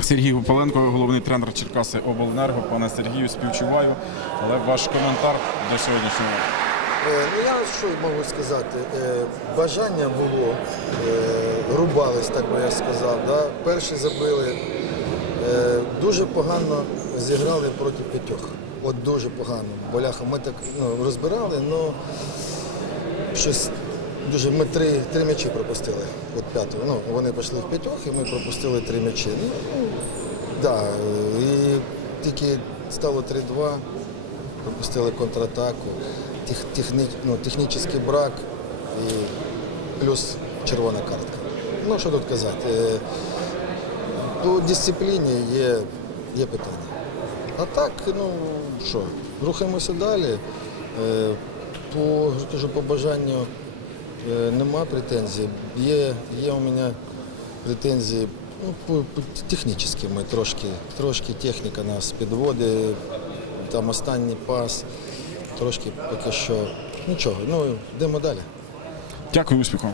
Сергій Гупаленко, головний тренер Черкаси Обленерго. Пане Сергію, співчуваю, але ваш коментар до сьогоднішнього. Е, Ну я що можу сказати? Е, Бажання було, е, рубались, так би я сказав. Да? Перші забили. Дуже погано зіграли проти п'ятьох. От дуже погано. Боляха, ми так ну, розбирали, але щось дуже. Ми три, три м'ячі пропустили від п'ятого. Ну, вони пішли в п'ятьох і ми пропустили три м'ячі. Ну, да, і тільки стало 3-2 пропустили контратаку, тех, техні, ну, технічний брак і плюс червона картка. Ну, що тут казати? Е, По дисципліні є, є питання. А так, ну що, рухаємося далі. Е, По, по бажанню е, нема претензій. Є, є у мене претензії ну, по ми трошки, трошки техніка нас підводить, там останній пас, трошки поки що нічого. Ну, йдемо далі. Дякую, успіху.